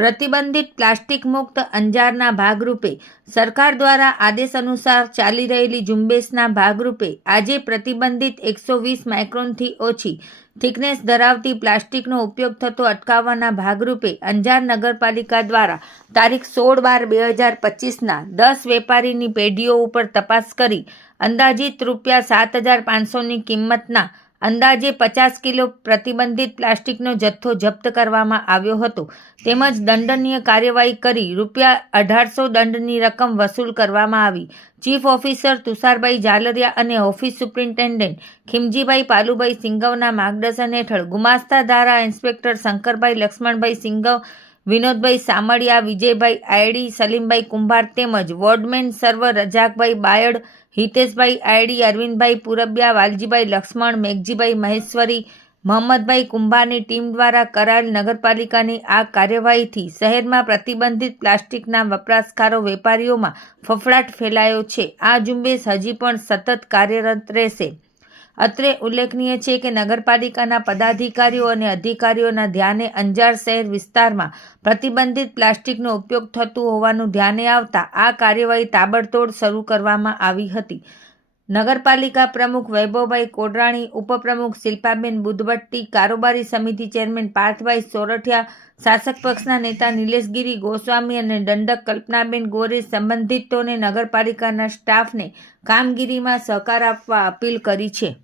પ્રતિબંધિત પ્લાસ્ટિક મુક્ત અંજારના ભાગરૂપે સરકાર દ્વારા આદેશ અનુસાર ચાલી રહેલી ઝુંબેશના ભાગરૂપે આજે પ્રતિબંધિત એકસો વીસ માઇક્રોનથી ઓછી થિકનેસ ધરાવતી પ્લાસ્ટિકનો ઉપયોગ થતો અટકાવવાના ભાગરૂપે અંજાર નગરપાલિકા દ્વારા તારીખ સોળ બાર બે હજાર પચીસના દસ વેપારીની પેઢીઓ ઉપર તપાસ કરી અંદાજિત રૂપિયા સાત હજાર પાંચસોની કિંમતના અંદાજે પચાસ કિલો પ્રતિબંધિત પ્લાસ્ટિકનો જથ્થો જપ્ત કરવામાં આવ્યો હતો. તેમજ દંડનીય કાર્યવાહી કરી રૂપિયા અઢારસો દંડની રકમ વસૂલ કરવામાં આવી. ચીફ ઓફિસર તુષારભાઈ જાલરિયા અને ઓફિસ સુપ્રિન્ટેન્ડન્ટ ખીમજીભાઈ પાલુભાઈ સિંગવના માર્ગદર્શન હેઠળ ગુમાસ્તા ધારા ઇન્સ્પેક્ટર શંકરભાઈ લક્ષ્મણભાઈ સિંઘવ વિનોદભાઈ સામળિયા, વિજયભાઈ આયડી, સલીમભાઈ કુંભાર તેમજ વોર્ડમેન સર્વ રજાકભાઈ બાયડ, હિતેશભાઈ આયડી, અરવિંદભાઈ પુરબિયા, વાલજીભાઈ લક્ષ્મણ, મેઘજીભાઈ મહેશ્વરી, મોહમ્મદભાઈ કુંભારની ટીમ દ્વારા કરાયેલ નગરપાલિકાની આ કાર્યવાહીથી શહેરમાં પ્રતિબંધિત પ્લાસ્ટિકના વપરાશકારો વેપારીઓમાં ફફડાટ ફેલાયો છે. આ ઝુંબેશ હજી પણ સતત કાર્યરત રહેશે. અત્રે ઉલ્લેખનીય છે કે નગરપાલિકાના પદાધિકારીઓ અને અધિકારીઓના ધ્યાને અંજાર શહેર વિસ્તારમાં પ્રતિબંધિત પ્લાસ્ટિકનો ઉપયોગ થતું હોવાનું ધ્યાને આવતા આ કાર્યવાહી તાબડતોડ શરૂ કરવામાં આવી હતી. નગરપાલિકા પ્રમુખ વૈભવભાઈ કોડરાણી, ઉપપ્રમુખ શિલ્પાબેન બુધવટ્ટી કારોબારી સમિતિ ચેરમેન પાર્થભાઈ સોરઠિયા, શાસક પક્ષના નેતા નિલેશગીરી ગોસ્વામી અને દંડક કલ્પનાબેન ગોરે સંબંધિતોને નગરપાલિકાના સ્ટાફને કામગીરીમાં સહકાર આપવા અપીલ કરી છે.